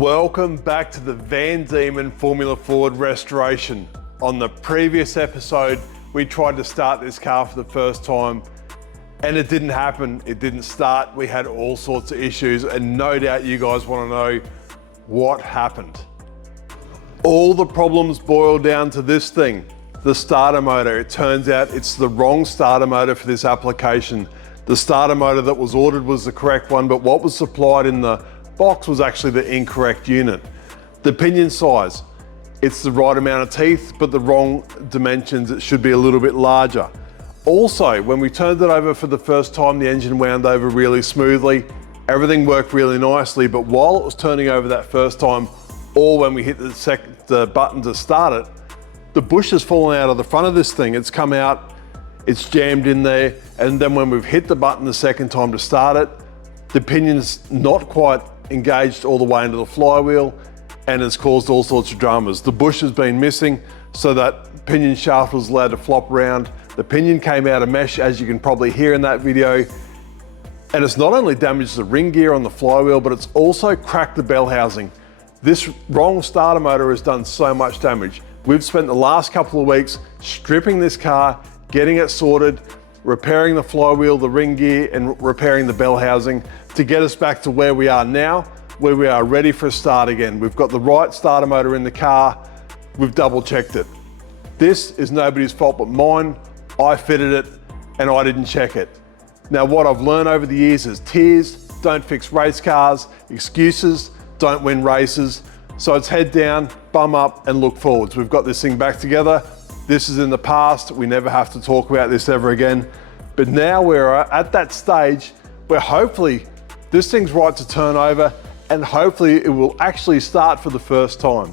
Welcome back to the Diemen Formula Ford restoration. On the previous episode, we tried to start this car for the first time and it didn't happen. It didn't start. We had all sorts of issues and no doubt you guys want to know what happened. All the problems boil down to this thing, the starter motor. It turns out it's the wrong starter motor for this application. The starter motor that was ordered was the correct one, but what was supplied in the box was actually the incorrect unit. The pinion size, it's the right amount of teeth, but the wrong dimensions. It should be a little bit larger. Also, when we turned it over for the first time, the engine wound over really smoothly. Everything worked really nicely, but while it was turning over that first time, or when we hit the button to start it, the bush has fallen out of the front of this thing. It's come out, it's jammed in there, and then when we've hit the button the second time to start it, the pinion's not quite engaged all the way into the flywheel and has caused all sorts of dramas. The bush has been missing, so that pinion shaft was allowed to flop around. The pinion came out of mesh, as you can probably hear in that video, and it's not only damaged the ring gear on the flywheel, but it's also cracked the bell housing. This wrong starter motor has done so much damage. We've spent the last couple of weeks stripping this car, getting it sorted, repairing the flywheel, the ring gear, and repairing the bell housing to get us back to where we are now, where we are ready for a start again. We've got the right starter motor in the car. We've double checked it. This is nobody's fault but mine. I fitted it and I didn't check it. Now, what I've learned over the years is tears don't fix race cars, excuses don't win races. So it's head down, bum up, and look forwards. We've got this thing back together. This is in the past. We never have to talk about this ever again. But now we're at that stage where hopefully this thing's right to turn over and hopefully it will actually start for the first time.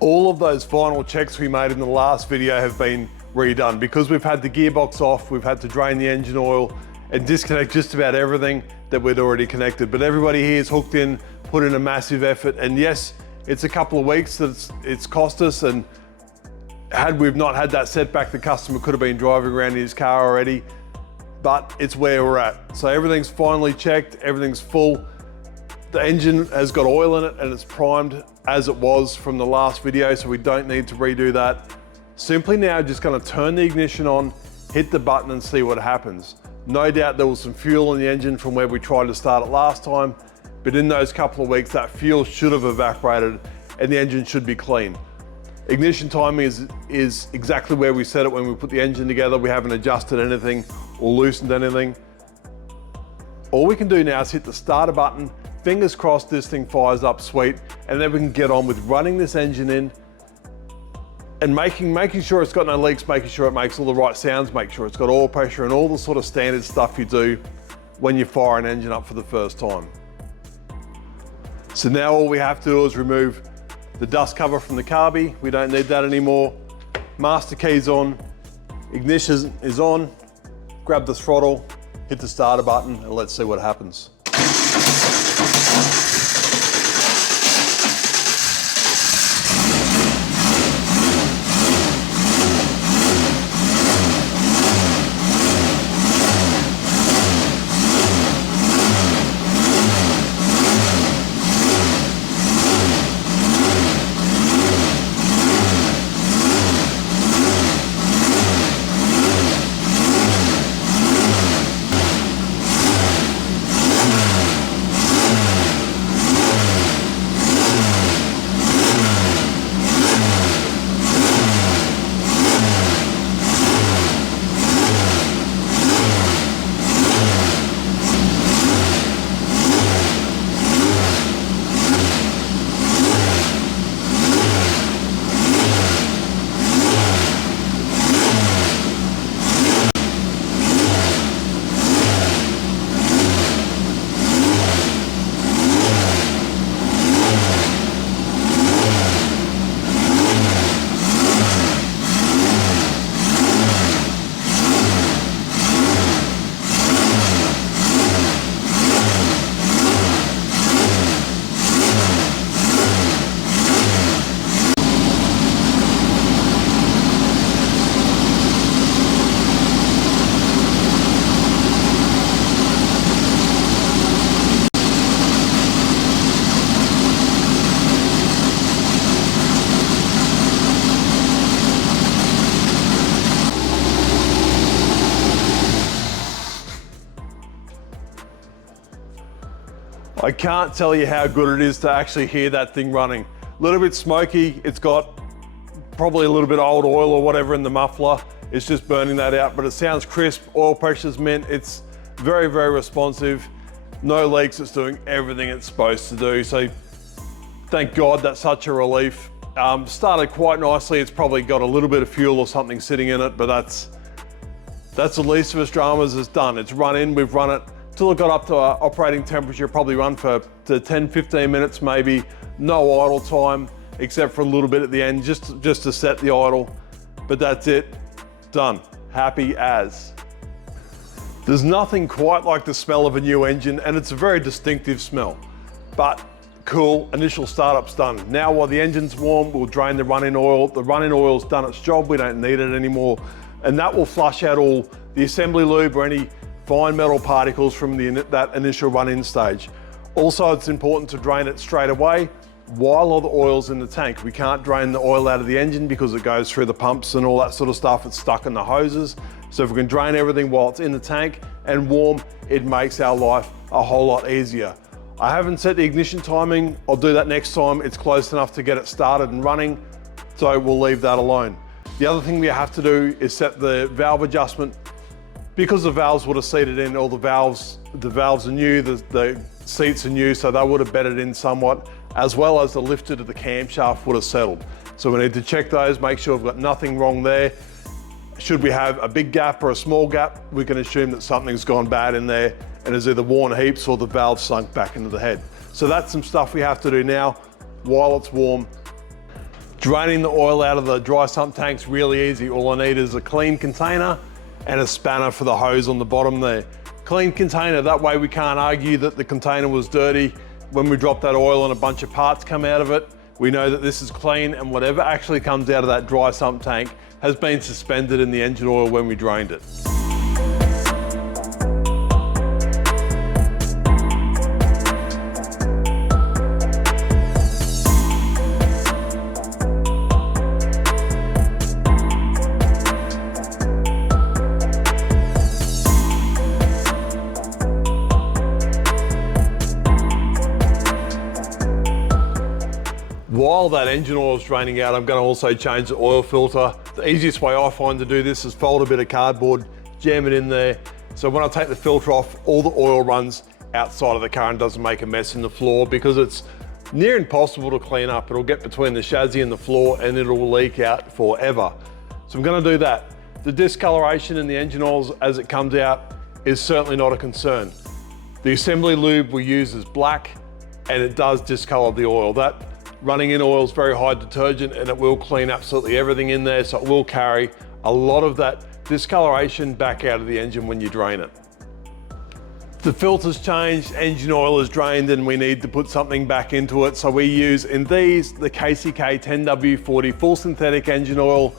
All of those final checks we made in the last video have been redone because we've had the gearbox off, we've had to drain the engine oil and disconnect just about everything that we'd already connected. But everybody here is hooked in, put in a massive effort, and yes, it's a couple of weeks that it's cost us, and had we not had that setback, the customer could have been driving around in his car already, but it's where we're at. So everything's finally checked, everything's full. The engine has got oil in it and it's primed as it was from the last video, so we don't need to redo that. Simply now just gonna turn the ignition on, hit the button and see what happens. No doubt there was some fuel in the engine from where we tried to start it last time, but in those couple of weeks, that fuel should have evaporated and the engine should be clean. Ignition timing is exactly where we set it when we put the engine together. We haven't adjusted anything or loosened anything. All we can do now is hit the starter button. Fingers crossed this thing fires up sweet, and then we can get on with running this engine in and making sure it's got no leaks, making sure it makes all the right sounds, make sure it's got oil pressure and all the sort of standard stuff you do when you fire an engine up for the first time. So now all we have to do is remove the dust cover from the carby. We don't need that anymore. Master key's on, ignition is on, grab the throttle, hit the starter button, and let's see what happens. I can't tell you how good it is to actually hear that thing running. A little bit smoky, it's got probably a little bit of old oil or whatever in the muffler. It's just burning that out, but it sounds crisp, oil pressure's mint, it's very, very responsive. No leaks, it's doing everything it's supposed to do. So thank God, that's such a relief. Started quite nicely. It's probably got a little bit of fuel or something sitting in it, but that's the least of its dramas. It's done. It's run in, we've run it till it got up to our operating temperature, probably run for 10, 15 minutes maybe. No idle time, except for a little bit at the end, just to set the idle. But that's it, done. Happy as. There's nothing quite like the smell of a new engine, and it's a very distinctive smell. But cool, initial startup's done. Now while the engine's warm, we'll drain the run-in oil. The run-in oil's done its job, we don't need it anymore. And that will flush out all the assembly lube or any fine metal particles from that initial run-in stage. Also, it's important to drain it straight away while all the oil's in the tank. We can't drain the oil out of the engine because it goes through the pumps and all that sort of stuff. It's stuck in the hoses. So if we can drain everything while it's in the tank and warm, it makes our life a whole lot easier. I haven't set the ignition timing. I'll do that next time. It's close enough to get it started and running, so we'll leave that alone. The other thing we have to do is set the valve adjustment. Because the valves would have seated in, all the valves are new, the seats are new, so they would have bedded in somewhat, as well as the lifter to the camshaft would have settled. So we need to check those, make sure we've got nothing wrong there. Should we have a big gap or a small gap, we can assume that something's gone bad in there and is either worn heaps or the valve sunk back into the head. So that's some stuff we have to do now while it's warm. Draining the oil out of the dry sump tank's really easy. All I need is a clean container and a spanner for the hose on the bottom there. Clean container, that way we can't argue that the container was dirty. When we drop that oil and a bunch of parts come out of it, we know that this is clean, and whatever actually comes out of that dry sump tank has been suspended in the engine oil when we drained it. While that engine oil is draining out, I'm going to also change the oil filter. The easiest way I find to do this is fold a bit of cardboard, jam it in there. So when I take the filter off, all the oil runs outside of the car and doesn't make a mess in the floor, because it's near impossible to clean up. It'll get between the chassis and the floor and it'll leak out forever. So I'm going to do that. The discoloration in the engine oils as it comes out is certainly not a concern. The assembly lube we use is black and it does discolor the oil. That running in oil is very high detergent and it will clean absolutely everything in there, so it will carry a lot of that discoloration back out of the engine when you drain it. The filter's changed, engine oil is drained, and we need to put something back into it. So we use in these the KCK 10W40 full synthetic engine oil.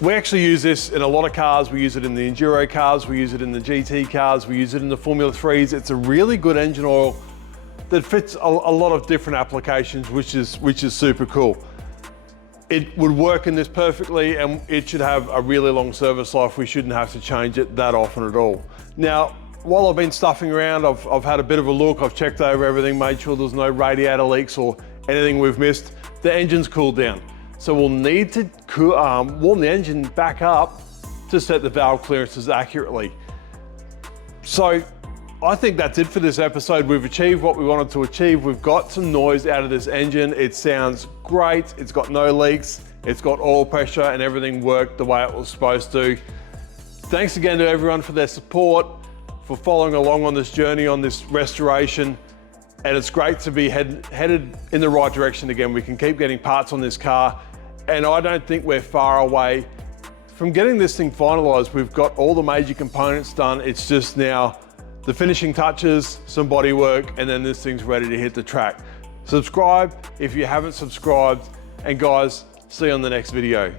We actually use this in a lot of cars. We use it in the Enduro cars, we use it in the GT cars, we use it in the Formula 3s. It's a really good engine oil that fits a lot of different applications, which is super cool. It would work in this perfectly, and it should have a really long service life. We shouldn't have to change it that often at all. Now, while I've been stuffing around, I've had a bit of a look, I've checked over everything, made sure there's no radiator leaks or anything we've missed. The engine's cooled down. So we'll need to warm the engine back up to set the valve clearances accurately. So I think that's it for this episode. We've achieved what we wanted to achieve. We've got some noise out of this engine. It sounds great. It's got no leaks. It's got oil pressure and everything worked the way it was supposed to. Thanks again to everyone for their support, for following along on this journey, on this restoration. And it's great to be headed in the right direction again. We can keep getting parts on this car. And I don't think we're far away from getting this thing finalized. We've got all the major components done. It's just now the finishing touches, some body work, and then this thing's ready to hit the track. Subscribe if you haven't subscribed, and guys, see you on the next video.